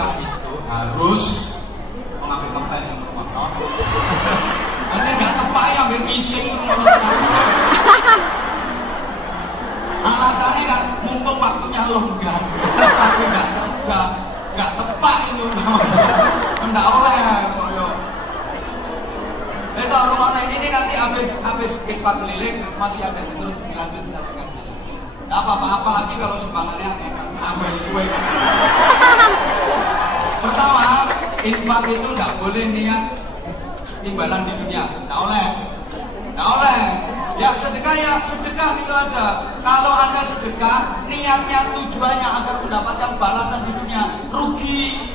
sedekah itu harus mengambil kempel yang bermotor. Masih nggak tepat ya ambil pising. Alasannya kan mumpung waktunya longgar, tapi nggak kerja, nggak tepat itu namanya. Nggak oleh koyo. Itu rumah ini nanti habis infak keliling masih ada terus dilanjut kita juga. Nggak apa-apa, apalagi kalau sumbangannya tambah suwe. Pertama, infak itu nggak boleh niat timbalan di dunia, nggak oleh. Ya sedekah itu aja. Kalau Anda sedekah, niatnya tujuannya agar mendapatkan balasan di dunia, rugi.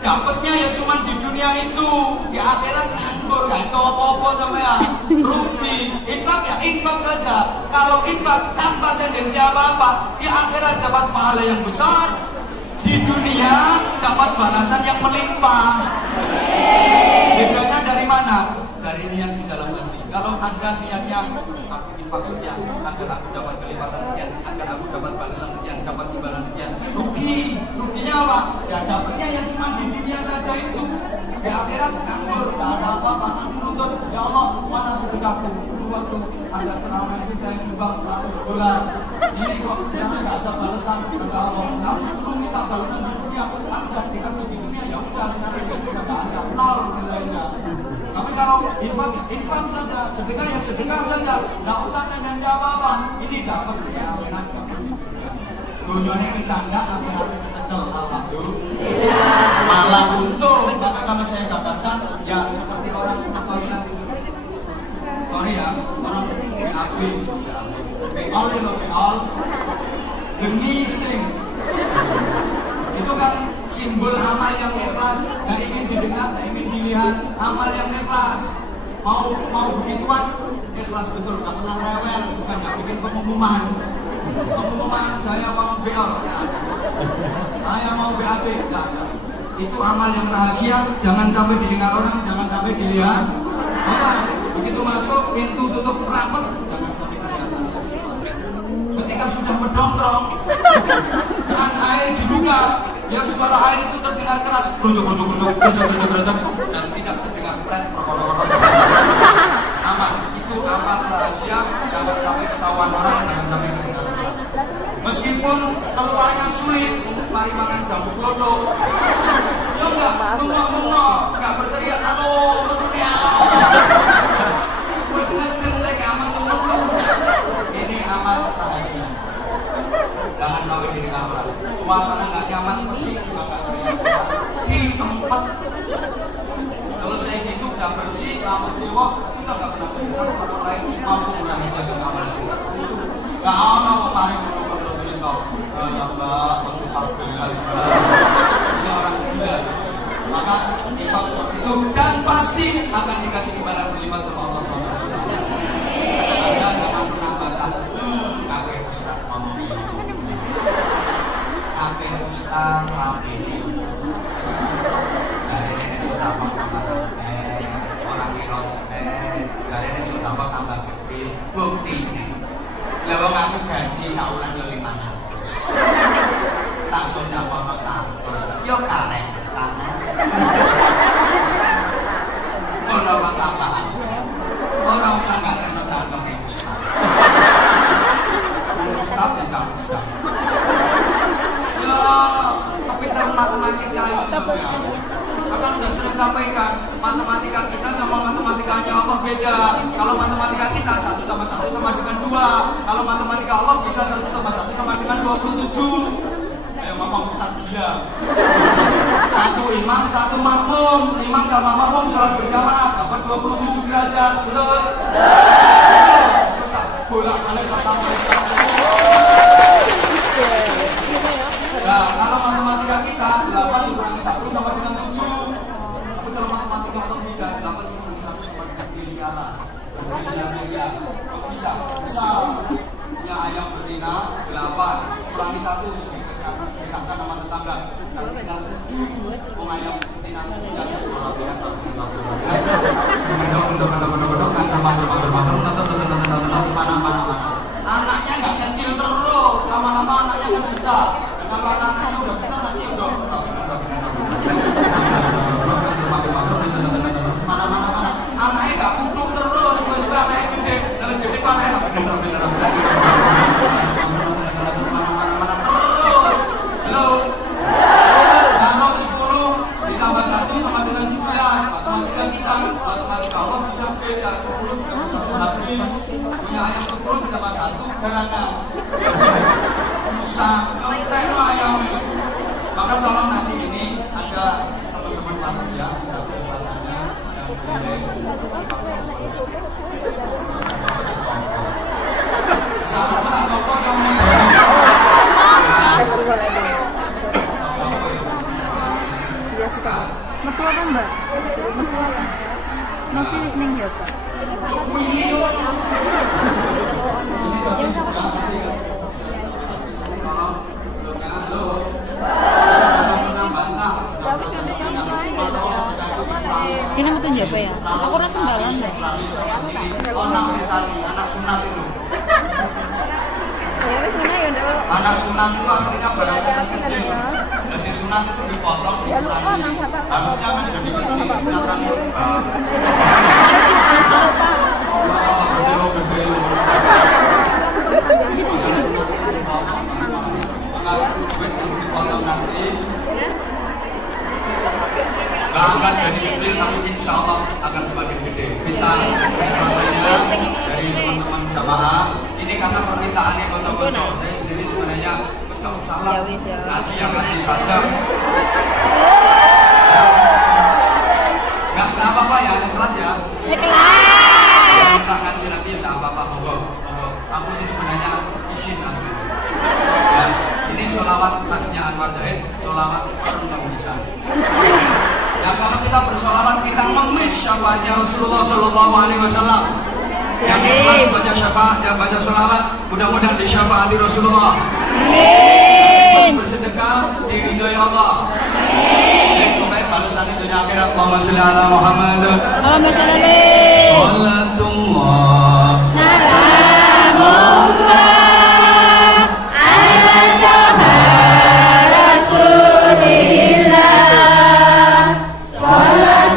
Dapatnya ya cuma di dunia itu, di akhirat nganggur, gak itu apa-apa sampean. Rugi. Infak ya infak saja. Kalau infak tanpa tendensi apa-apa, di akhirat dapat pahala yang besar, di dunia dapat balasan yang melimpah. Bedanya dari mana? Dari niat di dalam hati. Kalau Anda niatnya aku maksudnya agar aku dapat kelipatan sekian, agar aku dapat balasan sekian, dapat imbalan sekian, ruginya apa? Ya dapatnya yang cuma di dunia saja itu. Di akhirat nganggur, gak ada apa-apa, nanti menuntut, ya Allah mana sedekahku? Dulu waktu ada ceramah itu saya nyumbang $100. Ini kok sekarang gak ada balasan, kata Allah. Kamu sebelum minta balasan di dunia, aku udah dikasih di dunia, ya udah sekarang di dunia gak ada nol nilainya. Tapi kalau infak saja, sedekah ya sedekah saja, nggak usah tendensi apa-apa. Ini dapat di akhirat, dapat di dunia. Dunyanya bercanda, akhiratnya kecedel, alhamdulillah. Malah untung. Maka kalau saya gambarkan, ya seperti orang apa itu. Sorry ya, orang BAB, beol, gengising. Itu kan simbol amal yang ikhlas, gak ingin didengar, gak ingin dilihat, amal yang ikhlas. Mau begituan, ikhlas betul, gak pernah rewel, bukan gak bikin pengumuman. Pengumuman saya mau beol, saya mau BAB, gak ada. Itu amal yang rahasia, jangan sampai didengar orang, jangan sampai dilihat orang. Begitu masuk, pintu tutup rapat, jangan sampai kelihatan. Ketika sudah mendongkrong, keran air dibuka, biar suara air itu terdengar keras, berujung, dan tidak terdengar pret, aman. Itu amal rahasia, jangan sampai ketahuan orang, jangan sampai didengar. Meskipun keluarnya sulit, mari makan jamu slodo. Ya enggak, enggak berteriak, halo, berteriak. Wes ngerti lagi amal temen. Ini amal rahasia. Jangan sampai didengar orang. Suasana nggak nyaman, pesik juga nggak teriak. Di tempat selesai gitu udah bersih, rambut cowok, kita nggak pernah berbicara orang lain mampu menjaga amal itu. Nggak ada tarik Mbak, untuk 14 ini orang gila. Maka infak seperti itu dan pasti akan dikasih imbalan berlipat sama Allah SWT. Anda jangan pernah bantah. Kabeh ustaz ngomong ini. Kabeh ustaz ngomong ini. Dari nenek sudah tambah orang kira dari nenek sudah tambah gede. Bukti ini. Lewat aku gaji saulan yo 500. Langsung dapat 100. Yo karek tangan. Ono kok tambahan. Ora usah gak terno-terno ustaz. Ustaz tidak ustaz. Yo, pintar matematika itu. Akan sudah sering sampaikan, matematika kita sama matematikanya Allah beda. Kalau matematika kita 1 tambah 1 sama dengan 2. Kalau matematika Allah bisa 1 tambah 1 sama dengan 27. Ayo ngomong Ustaz dia. 1 imam, 1 makmum. Imam sama makmum sholat berjamaah dapat 27 derajat, betul? Ustaz bolak-balik sampai. Nah, kalau matematika kita 8 dikurangi 1 sama dengan 7. Tapi kalau matematika Allah beda, 8 dikurangi 1 sama dengan miliaran. Miliar. Kok bisa? Bisa. Punya ayam betina 8 kurangi 1 sedekahkan sama tetangga. Kalau tinggal 7 ayam betina 7 dan anaknya nggak kecil terus, lama-lama anaknya nggak bisa. Kalau anaknya udah besar nanti udah Metu apa Mbak? Metu apa? Novi wis ning Jawa. Ini metu Jawa ya? Aku rasa sembalan deh. Anak sunat itu. Ya wis ngene ya ndak. Anak sunat itu aslinya barang kecil. Jadi sunat itu dipotong, dikurangi. Harusnya kan jadi kecil, kelihatan murah. Dipotong nanti. Gak akan jadi kecil, tapi insya Allah akan semakin gede. Kita rasanya dari teman-teman jamaah. Ini karena permintaannya konco-konco. Saya sendiri sebenarnya nggak usah lah, ngaji yang ngaji saja. Nggak apa-apa ya, ikhlas ya. Kita ngaji lagi ya nggak apa-apa, monggo. Aku sih sebenarnya izin asli. Ya, ini sholawat khasnya Anwar Zahid, sholawat orang kamu bisa. Nah kalau kita bersolawat kita mengemis syafaatnya Rasulullah Shallallahu Alaihi Wasallam. Yang ikhlas baca syafaat dan baca sholawat, mudah-mudahan disyafaati Rasulullah. Amin. Bersedekah diridhoi Allah. Amin. Pokoknya balasan di dunia akhirat. Allahumma sholli ala Muhammad. Allahumma sholli. Salatullah. Salamullah. Salamullah ala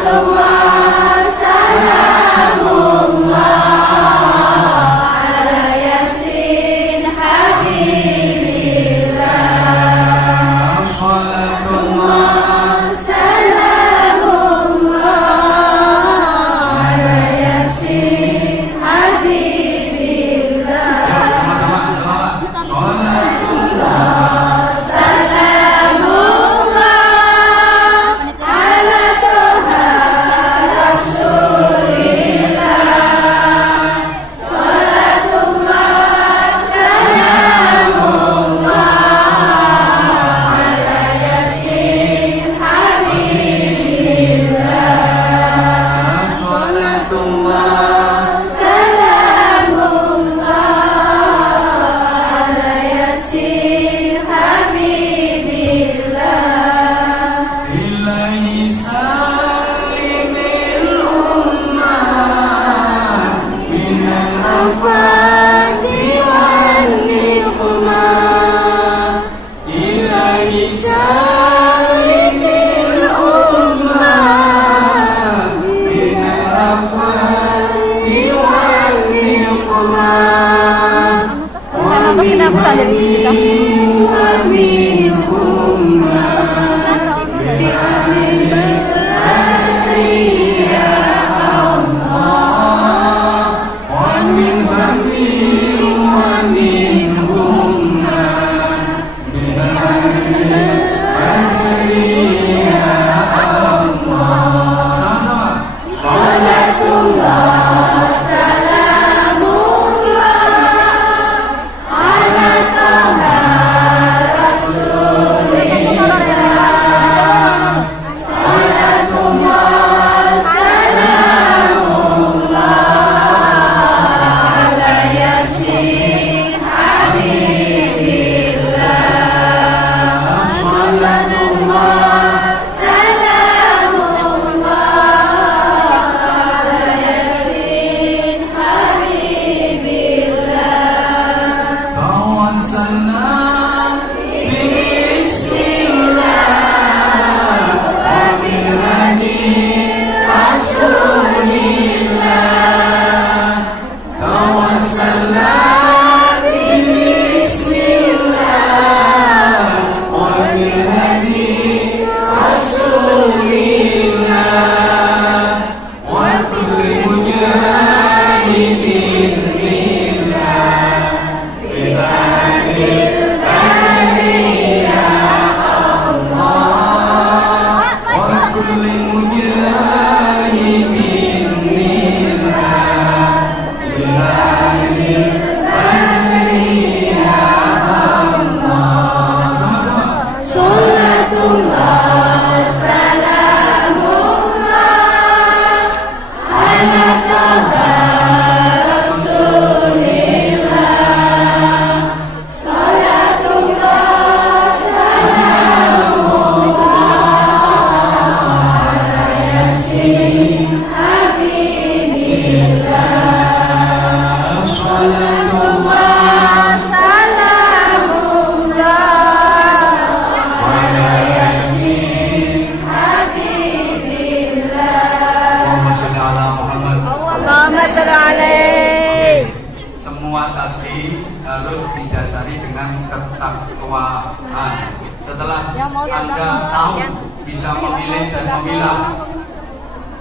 tadi harus didasari dengan ketakwaan. Setelah Anda tahu bisa memilih dan memilah,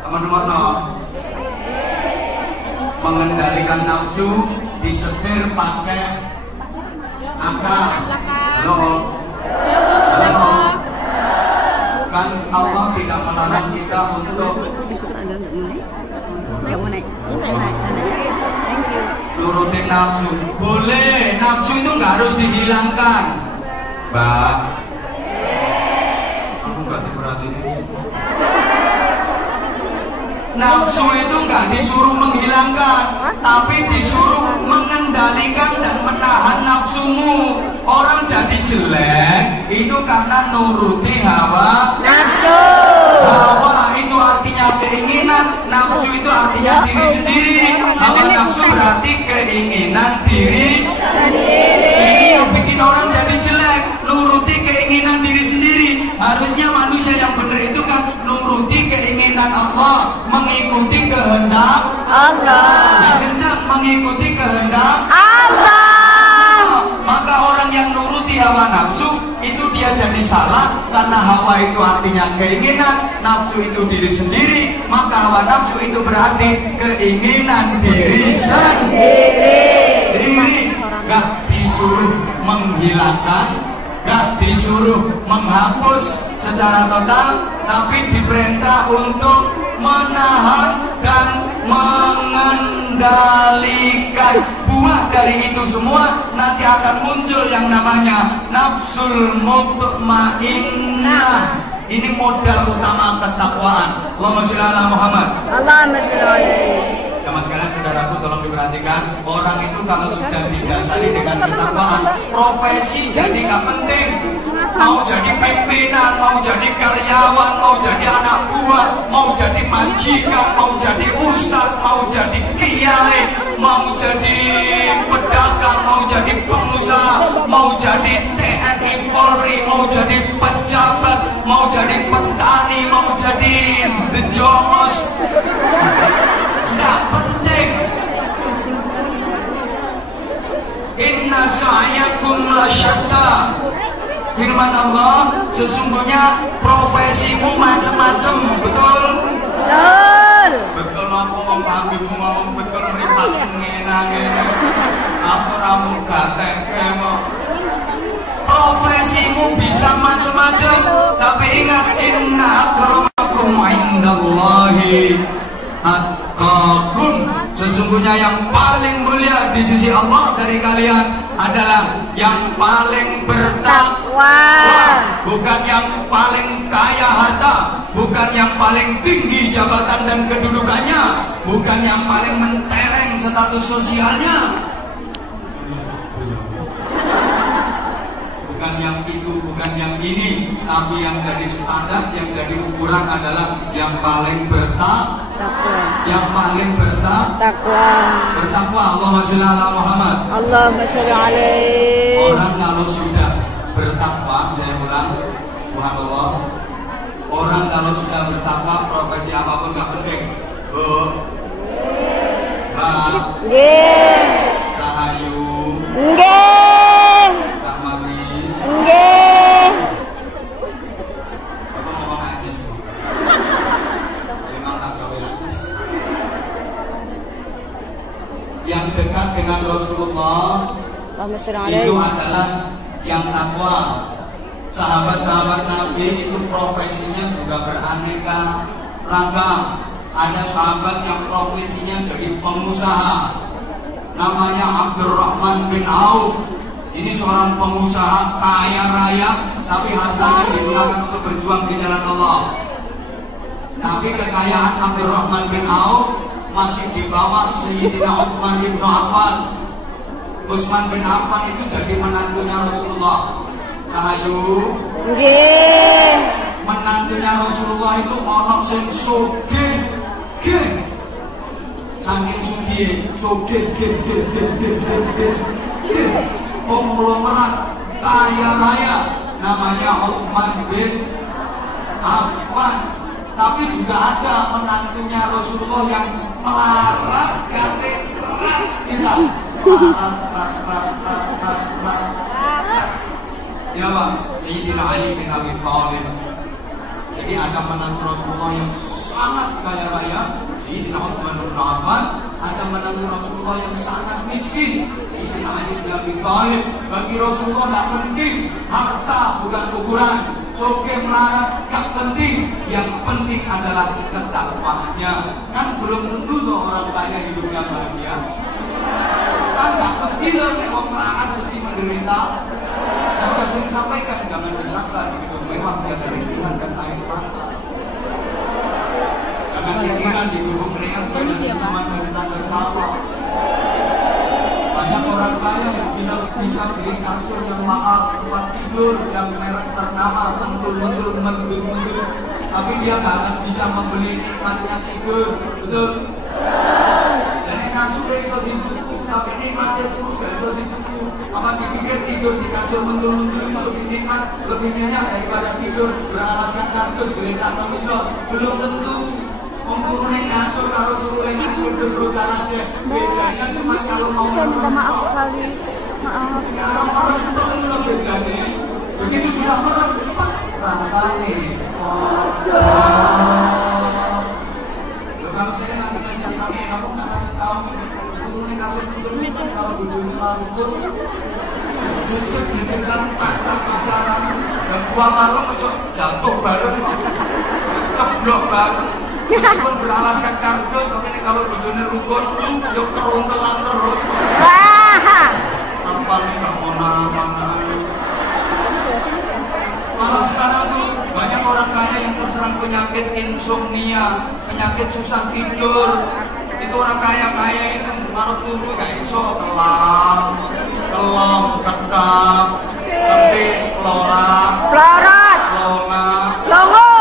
teman-teman, mengendalikan nafsu disetir pakai akal. Halo. Kan Allah tidak melarang kita untuk nurutin nafsu. Boleh, nafsu itu nggak harus dihilangkan, Mbak. Aku nggak diperhatiin. Nafsu itu nggak disuruh menghilangkan, tapi disuruh mengendalikan dan menahan nafsumu. Orang jadi jelek itu karena nuruti hawa nafsu. Hawa itu artinya keinginan, nafsu itu artinya diri sendiri. Hawa nafsu berarti keinginan diri sendiri. Ini yang bikin orang jadi jelek, nuruti keinginan diri sendiri. Harusnya manusia yang benar itu kan nuruti keinginan Allah, mengikuti kehendak Allah. Yang kencang, mengikuti kehendak Allah. Maka orang yang nuruti hawa nafsu itu dia jadi salah, karena hawa itu artinya keinginan, nafsu itu diri sendiri. Maka hawa nafsu itu berarti keinginan diri sendiri. Gak disuruh menghilangkan, gak disuruh menghapus secara total, tapi diperintah untuk menahan dan mengendalikan. Buah dari itu semua nanti akan muncul yang namanya nafsul mutmainnah. Ini modal utama ketakwaan. Allahumma sholli ala Muhammad. Allahumma sholli alaihi. Sama sekalian saudaraku, tolong diperhatikan. Orang itu kalau sudah didasari dengan ketakwaan, profesi jadi gak penting. Mau jadi pimpinan, mau jadi karyawan, mau jadi anak buah, mau jadi majikan, mau jadi ustaz, mau jadi kiai, mau jadi pedagang, mau jadi pengusaha, mau jadi TNI Polri, mau jadi pejabat, mau jadi petani, mau jadi the jomos. Nggak penting. Inna sa'yakum lasyatta. Firman Allah, sesungguhnya profesimu macam-macam, betul? Betul. Betul, aku ngomong betul, meripat ngenang-ngenang. Aku ramu gatek kemo. Profesimu bisa macam-macam, tapi ingat, inna akramakum indallahi atqakum. Sesungguhnya yang paling mulia di sisi Allah dari kalian adalah yang paling bertakwa. Bukan yang paling kaya harta, bukan yang paling tinggi jabatan dan kedudukannya, bukan yang paling mentereng status sosialnya, bukan yang itu, bukan yang ini, tapi yang jadi standar, yang jadi ukuran adalah yang paling bertakwa. Yang paling bertakwa. Allahumma sholli ala Muhammad. Allahumma sholli alaihi. Orang kalau sudah bertakwa, saya ulang, subhanallah. Orang kalau sudah bertakwa, profesi apapun gak penting. Bu, Mbak, Cahayu, Kak Magis, apa ngomong hadis? Memang tak gawe hadis. Yang dekat dengan Rasulullah itu adalah yang takwa. Sahabat-sahabat Nabi itu profesinya juga beraneka ragam. Ada sahabat yang profesinya jadi pengusaha, namanya Abdurrahman bin Auf. Ini seorang pengusaha kaya raya, tapi hartanya digunakan untuk berjuang di jalan Allah. Tapi kekayaan Abdurrahman bin Auf masih di bawah Sayyidina Utsman bin Affan. Utsman bin Affan itu jadi menantunya Rasulullah. Ayo, menantunya Rasulullah itu orang sing sugih, saking sugih, konglomerat kaya raya, namanya Utsman bin Affan. Tapi juga ada menantunya Rasulullah yang melarat, karena bisa Ya Pak, Sayyidina Ali bin Abi Thalib. Jadi ada menantu Rasulullah yang sangat kaya raya, Sayyidina Utsman bin Affan. Ada menantu Rasulullah yang sangat miskin, Sayyidina Ali bin Abi Thalib. Bagi Rasulullah tidak penting harta, bukan ukuran. Soge melarat gak penting, yang penting adalah ketakwaannya. Kan belum tentu tuh orang kaya hidupnya bahagia. Kan gak mesti loh, kalau melarat mesti menderita. Saya sering sampaikan, jangan disangka di gedung mewah dia dari Tuhan dan air mata. Jangan pikiran di gedung melihat banyak minuman dan sandal tawa. Banyak orang kaya yang bisa beli kasur yang mahal, tempat tidur yang merek ternama, mentul-mentul, mendur-mendur, tapi dia nggak akan bisa membeli nikmatnya tidur, betul? Dan kasur itu ditutup, tapi nikmatnya turun nggak bisa ditutup. Apa dipikir tidur di kasur mentul-mentul itu lebih nikmat, lebih nyenyak daripada tidur beralaskan kardus, geletak mengisor? Belum tentu. Turunnya kasur kalau turunnya kudus rojan aja. Bedanya cuma kalau mau saya minta maaf sekali. Maaf. Orang-orang itu itu bedanya. Begitu sudah merem, rasanya. Kalau saya lagi ngasih kamu nggak kasih tahu. Turunnya kasur mentul kalau bujurnya larut. Jujur-jujurkan patah-patahan. Dan buang malam besok jatuh bareng. Ceblok bareng. Meskipun beralaskan kardus, tapi ini kalau bojone rukun, yuk keruntelan terus. Apa nih gak mau nama? Malah sekarang tuh banyak orang kaya yang terserang penyakit insomnia, penyakit susah tidur. Itu orang kaya itu marah turu gak iso kelam, ketam, ketik, lorat, longo,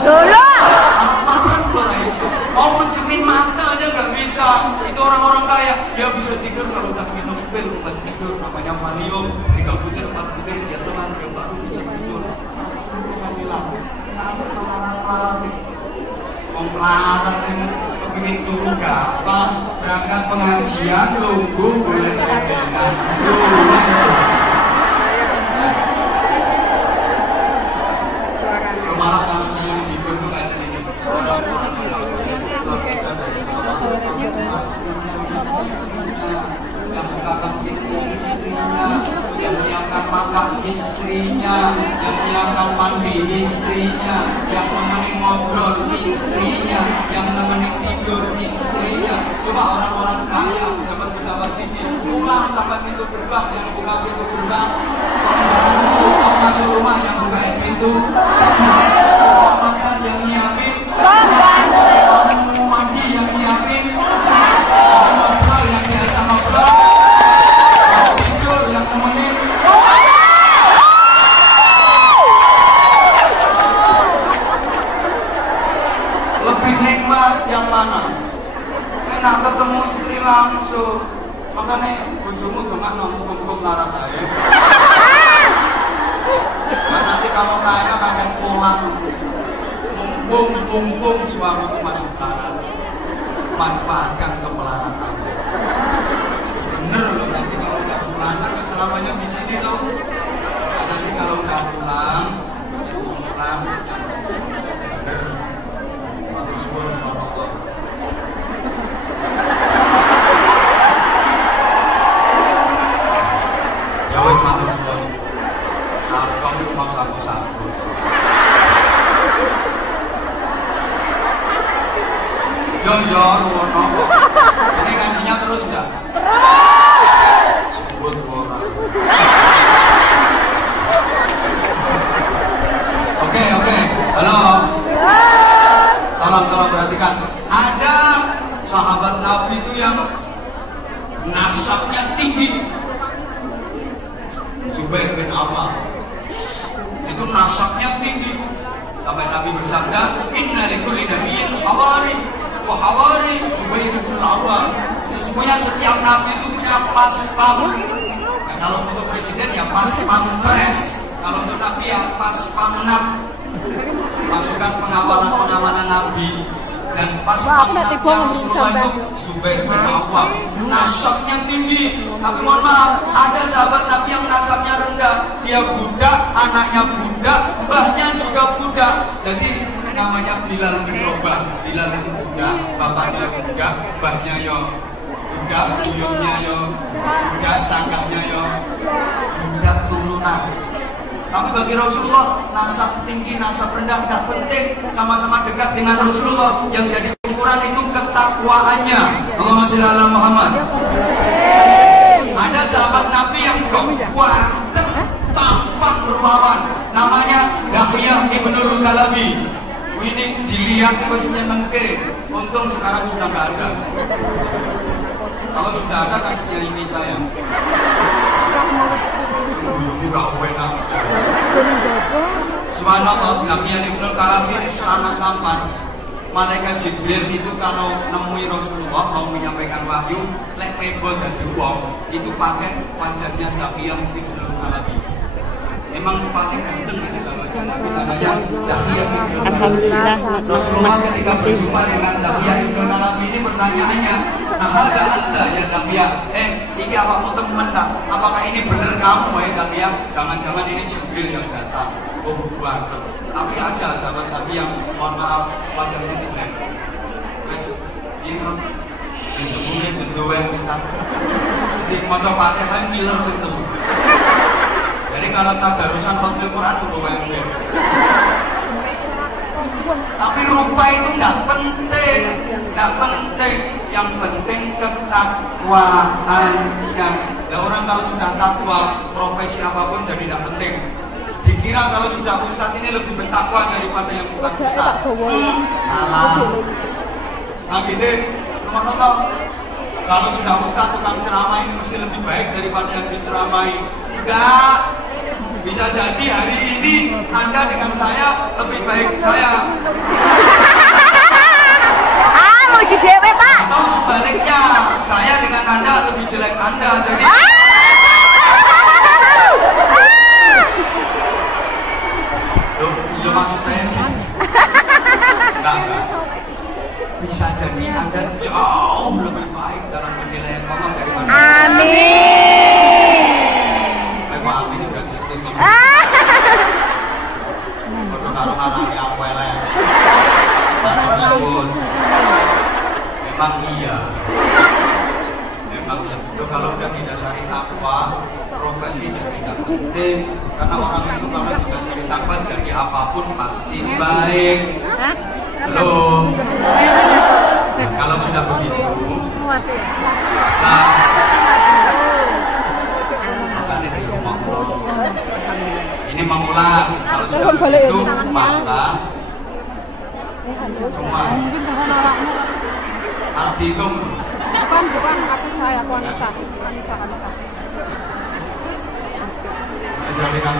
dola. Mau mencemin mata aja nggak bisa. Itu orang-orang kaya. Dia bisa tidur kalau udah minum pil obat tidur namanya Valium 3 butir 4 butir dia telan dia baru bisa tidur. Saya bilang, kenapa melarat nih? Melarat ini kepingin turun gampang. Berangkat pengajian tunggu boleh sedengan. Malah kalau saya tidur tuh kayak gini. Orang-orang yang bukakan pintu istrinya, yang menyiapkan makan istrinya, yang menyiapkan mandi istrinya, yang nemenin ngobrol istrinya, yang nemenin tidur istrinya. Coba orang-orang kaya, pejabat-pejabat tinggi, pulang sampai pintu gerbang, yang buka pintu gerbang, pembantu masuk rumah yang bukain pintu, makan yang nyiapin, mandi yang nyiapin, ngobrol yang diajak ngobrol, tidur yang nemenin. Lebih nikmat yang mana? Enak ketemu istri langsung. Makanya bojomu dengan ngomong-ngomong larat aja. Nah, nanti kalau kaya kakek pulang. Mumpung suamiku masih larat, manfaatkan kemelaratan. Bener loh, nanti kalau udah pulang kan selamanya di sini tuh. Nanti kalau udah pulang, itu pulang yang bener. Matur suwun Allah. Ya wes matur suwun. Nah, kamu rumah satu-satu. Yo, ruwono. Ini ngajinya terus enggak? Terus. Sebut orang. Oke. Halo. Tolong perhatikan. Ada sahabat Nabi itu yang nasabnya tinggi. Zubair bin Awwam. Itu nasabnya tinggi. Sampai Nabi bersabda, "Inna likulli nabiyyin hawari." Hawari Zubair bin Awwam. Sesungguhnya setiap nabi itu punya pas pam. Nah, kalau untuk presiden ya pas pampres. Kalau untuk nabi ya pas pamnap. Pasukan pengamanan nabi. Dan pas Wah, aku anaknya tiba ngomong Rasulullah sampai. itu Zubair bin Awwam, nasabnya tinggi. Tapi mohon maaf, ada sahabat Nabi yang nasabnya rendah. Dia budak, anaknya budak, mbahnya juga budak. Jadi namanya Bilal bin Rabah. Bilal itu budak, bapaknya budak, mbahnya yo budak, buyutnya yo budak, cangkangnya yo budak turunan. Tapi bagi Rasulullah, nasab tinggi, nasab rendah tidak penting. Sama-sama dekat dengan Rasulullah. Yang jadi ukuran itu ketakwaannya. Allahumma sholli ala Muhammad. Ada sahabat Nabi yang ganteng, tampan rupawan. Namanya Dahiyah Ibnul Kalabi. Ini dilihat wesnya mengke. Untung sekarang sudah nggak ada. Kalau sudah ada kan ini saya. Dulu gak enak. Subhanallah, Nabi Ibnul Kalabi ini sangat tampan. Malaikat Jibril itu kalau nemui Rasulullah mau menyampaikan wahyu, lek mebol dan uang itu pakai wajahnya Nabi Ibnul Kalabi. Memang paling ganteng ini kalau Nabi namanya Dahiyah Ibnul Kalabi. Rasulullah ketika berjumpa dengan Dahiyah Ibnul Kalabi ini pertanyaannya, nah ada anda ya Dahiyah, ini apa teman tak? Apakah ini benar kamu ya Dahiyah? Jangan-jangan ini Jibril yang datang. Oh bukan. Tapi ada sahabat Nabi yang mohon maaf wajahnya jelek. Wes ini bentuknya bentuk yang bisa. Jadi maca Fatihah ngiler gitu. Jadi kalau tadarusan waktu Quran itu yang tapi rupa itu nggak penting, nggak penting. Yang penting ketakwaannya. Nah, orang kalau sudah takwa, profesi apapun jadi tidak penting. Dikira kalau sudah ustadz ini lebih bertakwa daripada yang bukan ustadz. Salah. Nah gitu, teman-teman. Kalau sudah ustadz tukang ceramah ini mesti lebih baik daripada yang diceramahi. Enggak. Bisa jadi hari ini Anda dengan saya lebih baik saya. Muji dewe, Pak. Atau sebaliknya, saya dengan Anda lebih jelek Anda. Jadi iya maksud saya enggak. Bisa jadi Anda jauh lebih baik dalam penilaian ngomong daripada Amin. Kok amin berarti setuju. Kalau karo-karo apa elek. Meskipun memang iya. Memang ya itu kalau udah didasari takwa, profesi jadi tidak penting. Karena orang itu kalau didasari takwa jadi apapun pasti baik. Belum. Nah, kalau sudah begitu, nah, makanya di rumah ini mengulang. Kalau sudah begitu, maka semua Mungkin dengan awakmu. harus dihitung. Bukan aku saya, aku Anissa. Menjadikan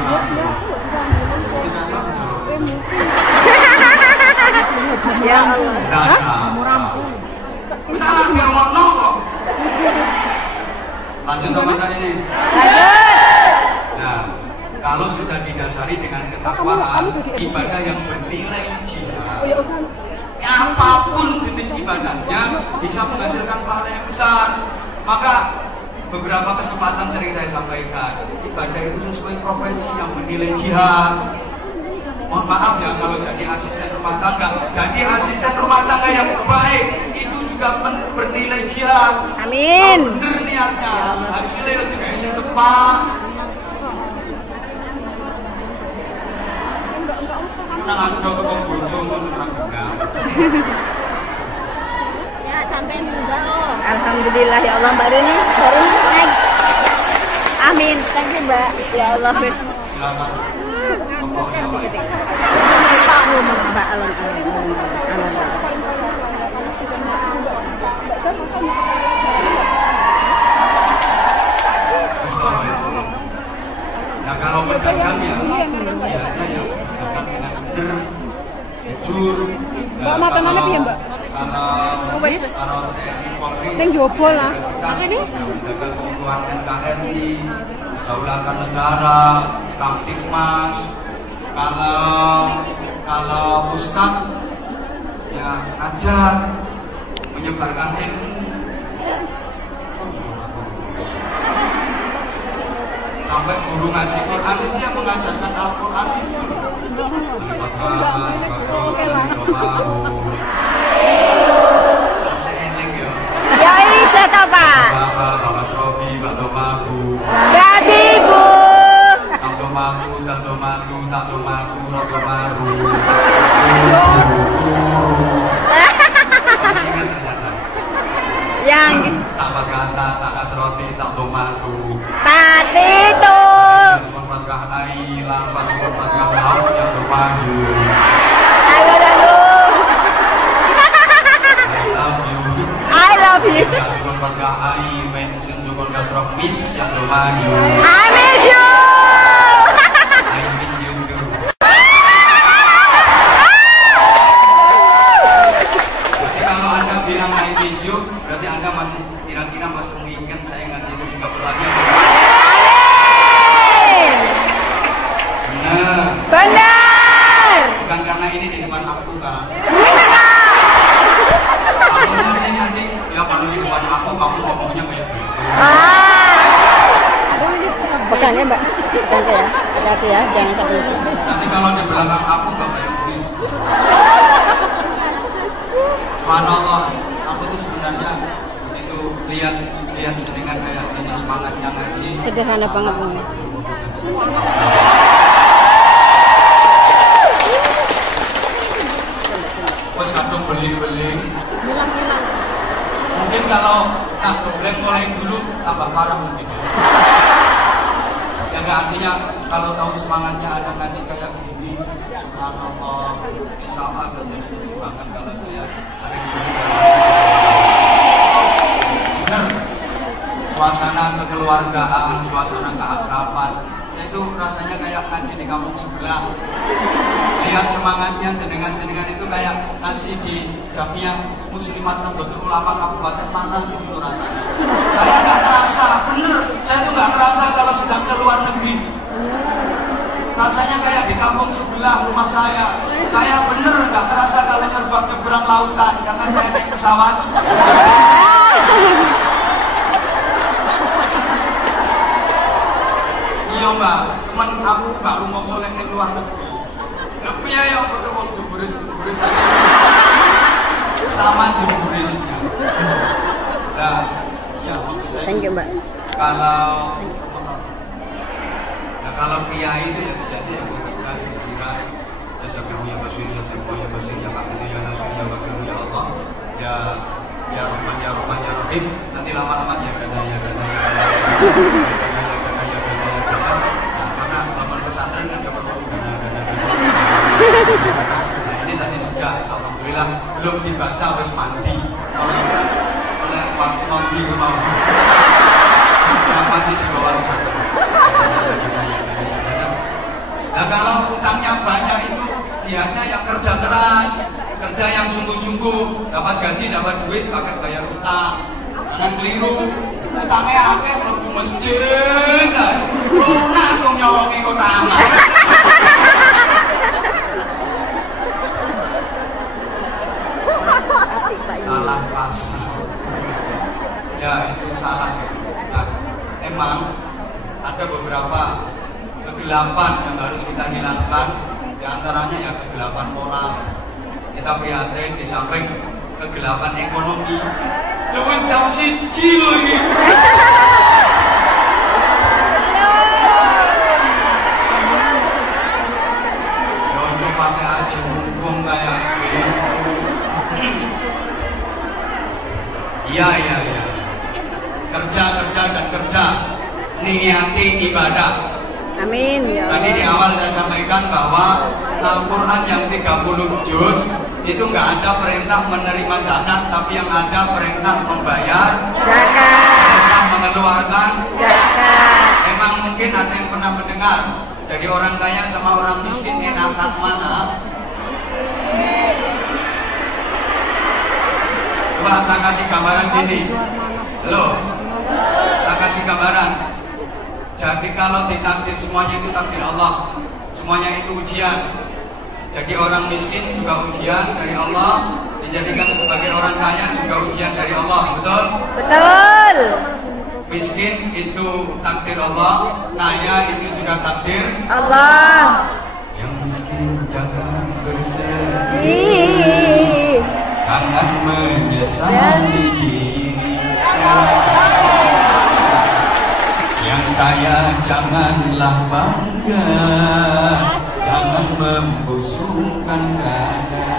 Ya Allah. Kita lagi rumah nongkrong. Lanjut teman-teman ini. Nah, kalau sudah didasari dengan ketakwaan, ibadah yang bernilai jihad, apapun jenis ibadahnya bisa menghasilkan pahala yang besar. Maka beberapa kesempatan sering saya sampaikan, ibadah itu sesuai profesi yang bernilai jihad. Mohon maaf ya kalau jadi asisten rumah tangga, jadi asisten rumah tangga yang baik itu juga bernilai jihad. Amin. Bener niatnya, hasilnya juga yang tepat. Nang aja kok bojo ngono Ya sampai enggak. Alhamdulillah ya Allah Mbak Reni baru naik. Amin. Thank you Mbak. Ya Allah wis. Silakan. Mbak alon. Nah kalau pedagang ya, jihadnya yang pedagang dengan benar, jujur. Mbak makan apa ya Mbak? Kalau TNI Polri, yang jobol lah. Ini menjaga keutuhan NKRI, kedaulatan negara, Kamtibmas. Kalau Ustadz ya kita ngajar, menyebarkan ilmu. Sampai guru ngaji Quran itu yang mengajarkan Al-Quran itu. Ya bisa toh Pak. Bapak Sobi, Pak Domaku. Jadi Bu. Tak Domaku, tak Domaku, tak Domaku, tak Domaku. Yang tak berkata, tak kasroti, tak Domaku. tadi itu. Semoga ai lampas semoga maaf ya Domaku. Halo lalu. I love you. I love you. Semoga ai mention juga kasroh miss ya Domaku. I miss you. I miss you too. Jadi kalau Anda bilang I miss you, berarti Anda masih kira-kira masih mengingat saya ngaji di Singapura lagi. Benar. Benar. Bukan karena ini di depan aku kan. Benar. Kalau sih nanti ya kalau di depan aku kamu ngomongnya kayak gitu. Bukan ya Mbak. Bukan ya. Hati-hati ya, jangan sampai lupa. Nanti kalau di belakang aku nggak kayak gitu. Subhanallah, aku tuh sebenarnya begitu lihat dengan kayak ini semangatnya ngaji. Sederhana banget Bang. Terus kadung beling-beling. Mungkin kalau tak geblek mulai dulu tambah parah mungkin ya. Ya nggak, artinya kalau tahu semangatnya ada ngaji kayak begini, subhanallah, insya Allah akan jadi banget kalau saya sering-sering. Benar, suasana kekeluargaan, suasana keakraban, itu rasanya kayak ngaji di kampung sebelah. Lihat semangatnya jenengan itu kayak ngaji di Jamiah Muslimat Nahdlatul Ulama Kabupaten mana gitu rasanya. Saya nggak terasa, bener, saya tuh nggak terasa kalau sedang ke luar negeri. Rasanya kayak di kampung sebelah rumah saya. Saya bener nggak terasa kalau terbang nyebrang lautan karena saya naik pesawat. Iya Mbak, teman aku baru mau soleh ke luar negeri. Lebih ya udah mau jemburis aja. Sama jemburisnya. Nah, ya maksud saya. Thank you Mbak. Kalau kiai itu ya jadi ya kita kira ya sekarang ya Basir ya Serbo ya Basir ya Pak ya Nasir ya Wakil ya Allah ya Rahman ya Rahim, nanti lama-lama ya ganda ya ganda ya ganda. Nah, karena bangun pesantren kan ya perlu ganda. Nah ini tadi sudah alhamdulillah belum dibaca wis mandi oleh Pak Mandi mau masih di bawah pesantren. Nah kalau utangnya banyak itu jihadnya yang kerja keras, kerja yang sungguh-sungguh, dapat gaji, dapat duit, pakai bayar utang. Jangan keliru, utangnya akeh mlebu masjid, langsung nyolongi utang. Salah pasar. Ya itu salah. Nah, emang ada beberapa kegelapan yang harus kita hilangkan, di antaranya ya kegelapan moral. Kita prihatin di samping kegelapan ekonomi. Lu jam siji lho iki. Yo pakai aja hukum kayak gini. Iya. Kerja dan kerja. Niati ibadah. Amin ya Allah. Tadi di awal saya sampaikan bahwa Al-Quran yang 30 juz itu nggak ada perintah menerima zakat, tapi yang ada perintah membayar zakat, perintah mengeluarkan zakat. Memang mungkin ada yang pernah mendengar, jadi orang kaya sama orang miskin enakan mana? Coba tak kasih gambaran gini. Halo, tak kasih gambaran. Jadi kalau ditakdir semuanya itu takdir Allah, semuanya itu ujian. Jadi orang miskin juga ujian dari Allah, Dijadikan sebagai orang kaya juga ujian dari Allah, betul? Betul. Miskin itu takdir Allah, kaya itu juga takdir Allah. Yang miskin jangan bersedih, Ih. jangan menyesali diri. Yang kaya janganlah bangga, jangan membusungkan dada.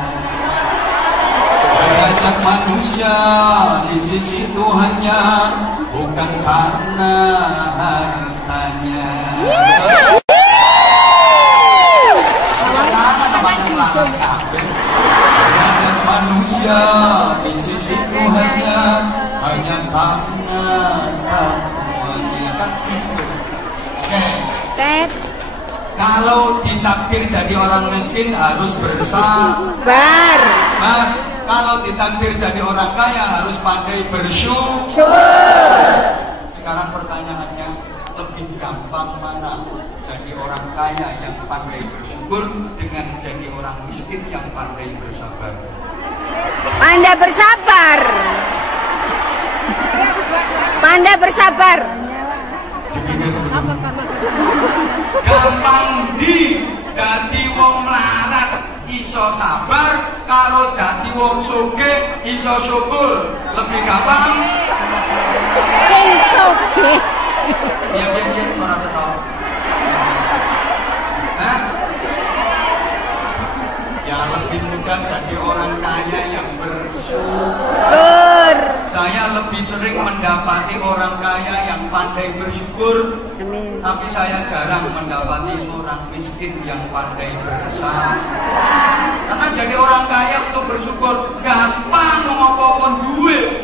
Derajat manusia di sisi Tuhannya bukan karena hartanya. Derajat manusia di sisi Tuhannya hanya karena rahmatnya. Oke. Kalau ditakdir jadi orang miskin harus bersabar. Kalau ditakdir jadi orang kaya harus pandai bersyukur. Sekarang pertanyaannya, lebih gampang mana? Jadi orang kaya yang pandai bersyukur dengan jadi orang miskin yang pandai bersabar? Pandai bersabar. Pandai bersabar. Gampang di dadi wong melarat iso sabar, karo dadi wong sugih iso syukur. Lebih gampang Sing sugih. ya ora ketawa. Hah? Ya lebih mudah jadi orang kaya yang bersyukur. Saya lebih sering mendapati orang kaya yang pandai bersyukur. Amin. Tapi saya jarang mendapati orang miskin yang pandai bersabar. Karena jadi orang kaya untuk bersyukur gampang ngomong duit.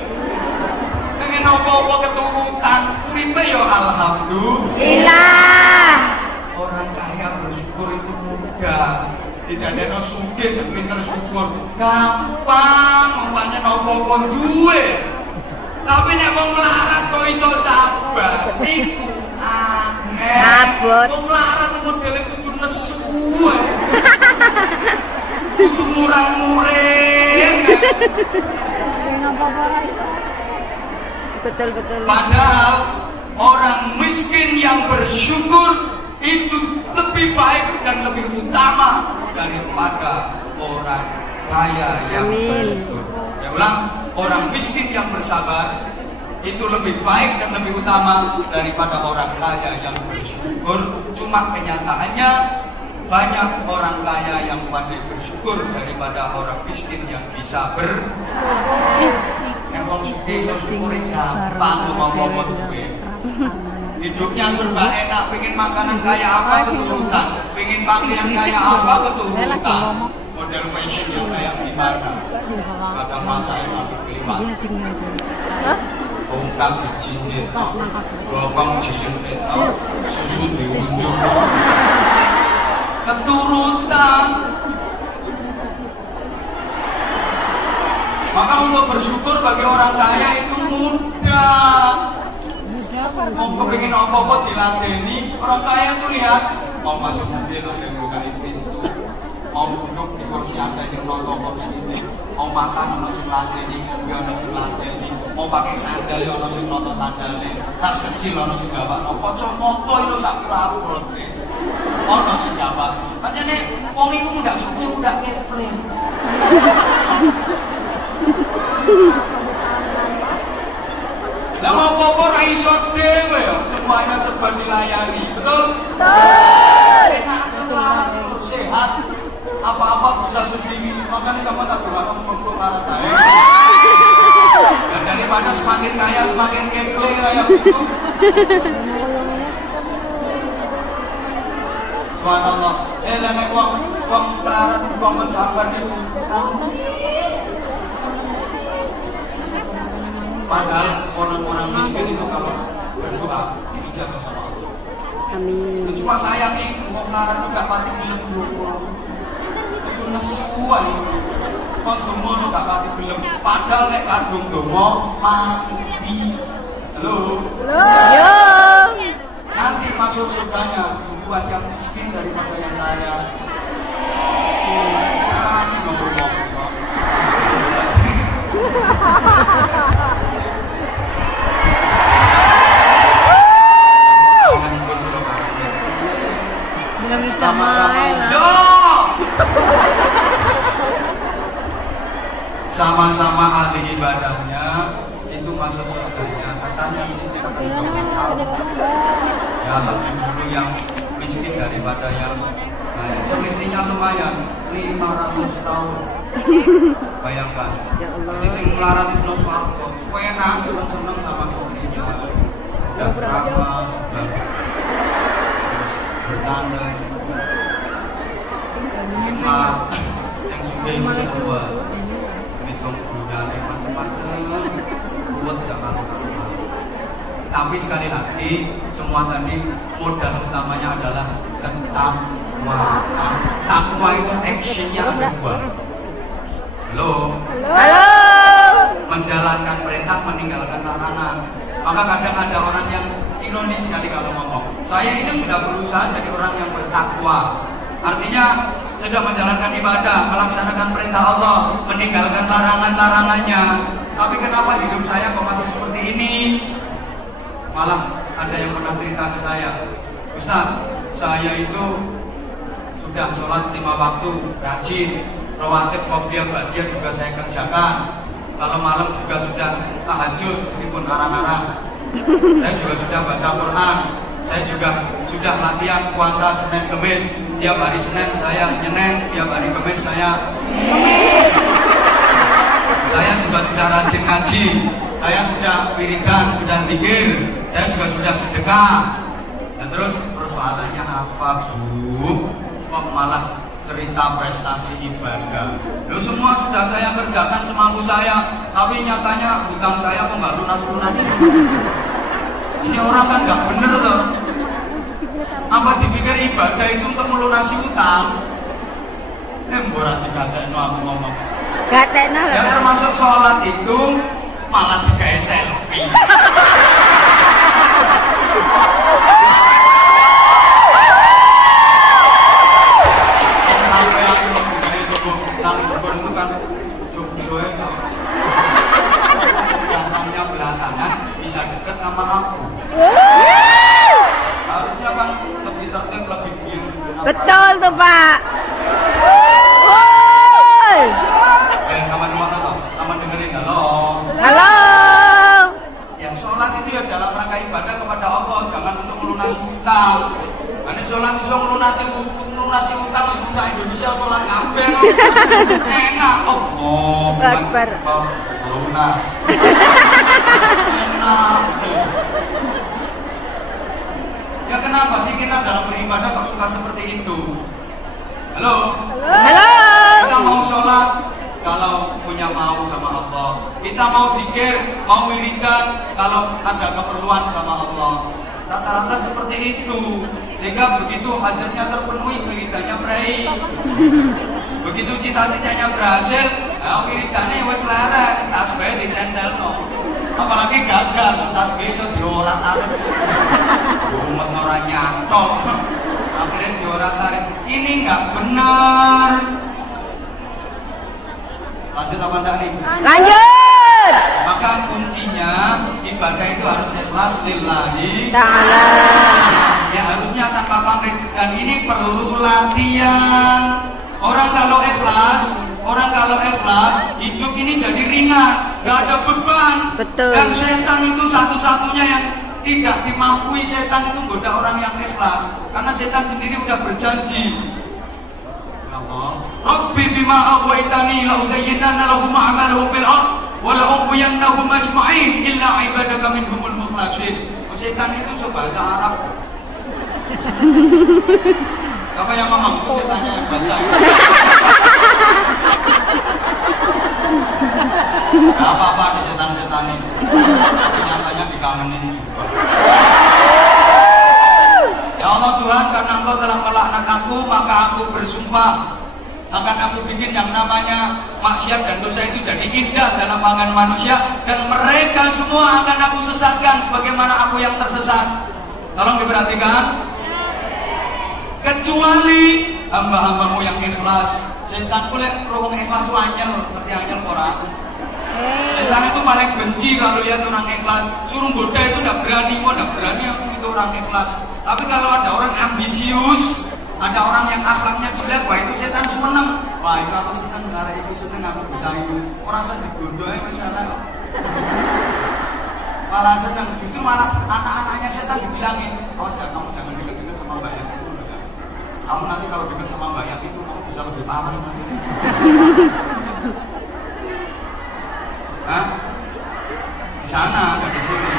Pengen apa-apa keturutan, uripe ya alhamdulillah. Orang kaya bersyukur itu mudah. Tidak ada sugih dan pinter syukur gampang, umpamanya apa-apa duit. Tapi nek wong melarat kok iso sabar. Iku angel. Wong melarat modele kudu nesu. Kudu murang-muring. Betul. Padahal orang miskin yang bersyukur itu lebih baik dan lebih utama daripada orang kaya yang bersyukur. Ya ulang, orang miskin yang bersabar itu lebih baik dan lebih utama daripada orang kaya yang bersyukur. Cuma kenyataannya banyak orang kaya yang pandai bersyukur daripada orang miskin yang bisa Wong sugih iso syukuri gampang ngomong duit. Hidupnya serba enak, pengen makanan kayak apa keturutan, pengen pakaian kayak apa keturutan, model fashion yang kayak gimana. Kadang mata yang sampai kelipat, bongkang dijinjit, bokong dijinjit, susu diunjuk, keturutan. Maka untuk bersyukur bagi orang kaya itu mudah. Mau pengen apa-apa diladeni, orang kaya tuh lihat mau masuk mobil ada yang bukain pintu, mau duduk di kursi ada yang nonton kursi ini, mau makan ono sing ladeni, ngopi ono sing ladeni, mau pakai sandal ono sing nonton sandalnya, tas kecil ono sing gawakno, kacamata itu sak rapor ono sing gawakno. Pancene wong iku ndak syukur ndak keple. Lah apa-apa ra iso dhewe ya, semuanya serba dilayani, betul? Betul. Enak selarat itu sehat. Apa-apa bisa sendiri, makanya sama tak doakan untuk larat ae. Dan daripada semakin kaya semakin keple kayak gitu. Subhanallah. Lah nek wong larat wong mensabar itu. Padahal orang-orang miskin itu kalau berdoa itu jatuh sama Allah. Amin. Cuma saya nih mau melarat juga pati film dulu. Itu nesuan. Kok domo gak pati film. Padahal nek kadung domo mati. Halo. Yo. Nanti masuk surganya buat yang miskin daripada yang kaya. Kan ngomong. sama ahli ibadahnya itu masuk surganya. Katanya sih kita juga tahu. Ya lebih dulu yang miskin daripada yang lain. Selisihnya lumayan 500 tahun. Bayangkan. Jadi sing melarat itu swarga. Enak, seneng sama istrinya. Udah ramah, sudah bercanda. Sifat yang sudah itu semua. Hitung gunanya macam-macam. Buat tidak kalah-kalah. Tapi sekali lagi, semua tadi modal utamanya adalah ketakwaan. Takwa itu actionnya ada dua. Halo. Halo. Menjalankan perintah, meninggalkan larangan. Maka kadang ada orang yang ironis sekali kalau ngomong, saya ini sudah berusaha jadi orang yang bertakwa. Artinya sudah menjalankan ibadah, melaksanakan perintah Allah, meninggalkan larangan-larangannya. Tapi kenapa hidup saya kok masih seperti ini? Malah ada yang pernah cerita ke saya, Ustaz, saya itu sudah sholat 5 waktu, rajin, rawatib, qobliyah, ba'diyah juga saya kerjakan. Kalau malam juga sudah tahajud meskipun arang-arang. Saya juga sudah baca Quran. Saya juga sudah latihan puasa Senin Kemis. Tiap hari Senin saya nyenin, tiap hari Kemis saya juga sudah rajin ngaji. Saya sudah wiridan, sudah zikir. Saya juga sudah sedekah. Dan terus persoalannya apa, Bu? Kok malah cerita prestasi ibadah? Loh, semua sudah saya kerjakan semampu saya, tapi nyatanya hutang saya kok nggak lunas-lunas. Ini orang kan nggak bener loh. Apa dipikir ibadah itu untuk melunasi utang? Borat dikatain aku ngomong. Gatekno lho. Ya termasuk sholat itu malah digawe selfie. Bisa deket sama aku. Harusnya kan lebih tertib, lebih diam. Betul tuh, Pak. Kawan rumah atau kawan dengerin, halo. Halo. Yang sholat itu ya dalam rangka ibadah kepada Allah, jangan untuk melunasi utang. Karena sholat itu melunasi utang itu saya Indonesia sholat kabel. Enak, Akbar. Lunas. Enak. Ya kenapa sih kita dalam beribadah kok suka seperti itu? Halo. Halo. Kita mau sholat kalau punya mau sama Allah. Kita mau zikir, mau wiridan kalau ada keperluan sama Allah. Rata-rata seperti itu. Sehingga begitu hajatnya terpenuhi, wiridannya berai. Begitu cita-citanya berhasil, nah wiridannya wes lerek, tasbih dicentelno. Apalagi gagal, tasbih iso diorat-arit. Umat orang nyantok. Akhirnya diorat-arit. Ini nggak benar. Lanjut apa enggak nih? Lanjut. Maka kuncinya ibadah itu harus ikhlas lillahi Ta'ala. Ya harusnya tanpa pamrih. Dan ini perlu latihan. Orang kalau ikhlas, hidup ini jadi ringan, gak ada beban. Betul. Dan setan itu satu-satunya yang tidak dimampui. Setan itu goda orang yang ikhlas, karena setan sendiri udah berjanji. Rabbi bima aghwaytani la uzayyinanna lahum a'malahum fil ardh wa la ughwiyannahum ajma'in illa ibadaka minhumul mukhlasin. Setan itu sebahasa Arab. Apa yang ngomong? Setannya yang baca. Gak apa-apa di setan-setan ini. Tapi nyatanya dikangenin juga. Ya Allah Tuhan, karena Engkau telah melaknat aku, maka aku bersumpah akan aku bikin yang namanya maksiat dan dosa itu jadi indah dalam pandangan manusia, dan mereka semua akan aku sesatkan sebagaimana aku yang tersesat. Tolong diperhatikan. Kecuali hamba-hambamu yang ikhlas. Setan kulit orang ikhlas wanyel, ngerti anyel orang. Setan itu paling benci kalau lihat orang ikhlas. Suruh goda itu tidak berani, aku itu orang ikhlas. Tapi kalau ada orang ambisius, Ada orang yang akhlaknya jelek, wah itu setan seneng. Wah itu aku seneng, karena itu seneng aku bocah itu. Orang saya digodohin misalnya. Malah seneng, justru malah anak-anaknya setan dibilangin, oh ya kamu jangan dekat-dekat sama Mbak Yang itu. Kamu nanti kalau dekat sama Mbak Yang itu kamu bisa lebih parah. Hah? Di sana, nggak di sini.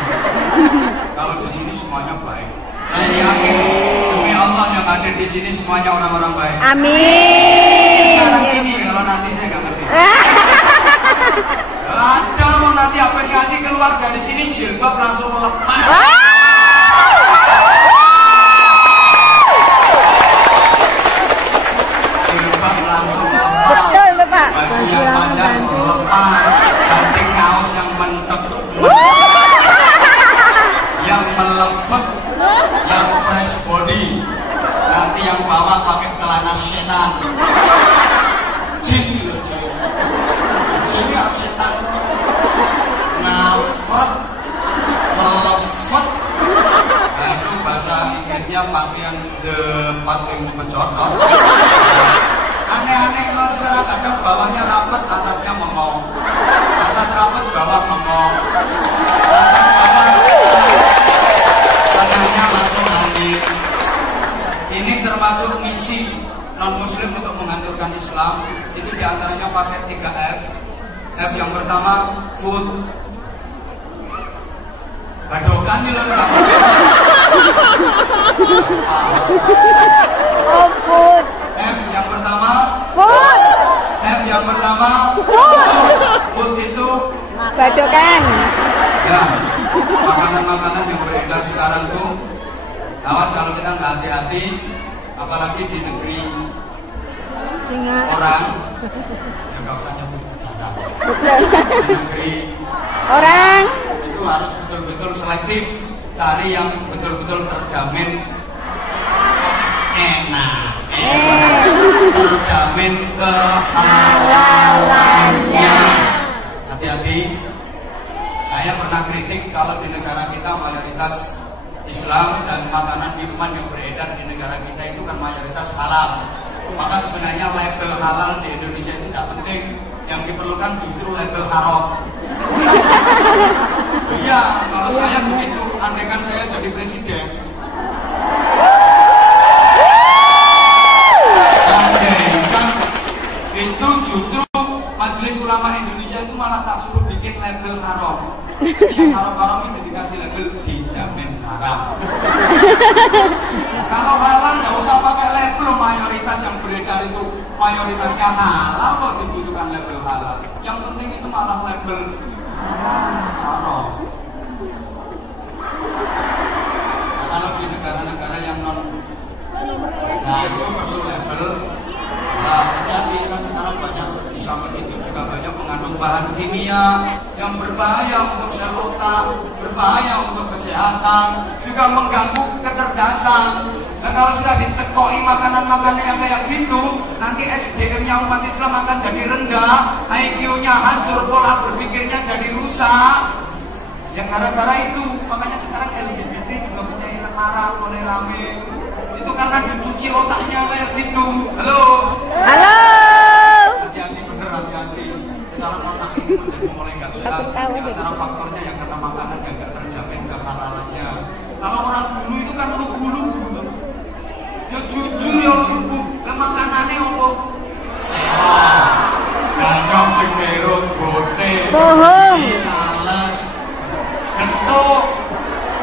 Kalau di sini semuanya baik. Saya yakin demi Allah yang hadir di sini semuanya orang-orang baik. Amin. Sekarang ini kalau nanti saya nggak ngerti. Ada mau nanti aplikasi keluar dari sini jilbab langsung melepas. Jilbab langsung melepas. Betul Pak. Baju yang panjang melepas. Ganti kaos yang mentek. Yang melepet, yang press body, nanti yang bawah pakai celana setan. Jin loh jin. Jin ya setan. Ngafet, melepet. Nah itu bahasa Inggrisnya pakaian the pating mencotot. Aneh-aneh kalau sekarang kadang bawahnya rapet, atasnya mengong. Atas rapet, bawah mengong. Atas bawah tengahnya langsung angin. Ini termasuk misi non-muslim untuk menghancurkan Islam. Itu diantaranya pakai 3 F. F yang pertama food. Badokan nih loh. Oh food. F yang pertama Food. F yang pertama food itu Badokan. ya makanan-makanan yang beredar sekarang tuh. Awas kalau kita nggak hati-hati, apalagi di negeri orang, ya nggak usah nyebut di negeri Orang. itu harus betul-betul selektif, cari yang betul-betul terjamin enak, terjamin kehalalannya. Hati-hati. Saya pernah kritik kalau di negara kita mayoritas Islam dan makanan minuman yang beredar di negara kita itu kan mayoritas halal. Maka sebenarnya label halal di Indonesia itu tidak penting. Yang diperlukan justru label haram. Iya, kalau saya begitu, andaikan saya jadi presiden. Andaikan itu justru Majelis Ulama Indonesia itu malah tak suruh bikin label haram. Yang haram-haram itu dikasih label dijamin haram. Kalau halal nggak usah pakai label, mayoritas yang beredar itu mayoritasnya halal kok dibutuhkan label halal. Yang penting itu malah label haram. Nah, kalau di negara-negara yang non, nah itu perlu label. Nah, jadi kan sekarang banyak di samping itu juga banyak mengandung bahan kimia yang berbahaya untuk sel otak, berbahaya untuk kesehatan, juga mengganggu kecerdasan. Nah kalau sudah dicekoi makanan-makanan yang kayak gitu, nanti SDM-nya umat Islam akan jadi rendah, IQ-nya hancur, pola berpikirnya jadi rusak. Yang gara-gara itu, makanya sekarang LGBT juga punya marah, mulai rame. Itu karena dicuci otaknya kayak gitu. Halo. Halo. Hati-hati bener, hati-hati. Sekarang otak ini menjadi mulai nggak sehat. Karena faktornya yang karena makanan yang nggak terjamin kehalalannya. Kalau orang dulu itu kan lugu-lugu. Ya jujur ya lugu. Dan makanannya apa? Ganyong, jegerut, bote, Bohong. tales, getuk,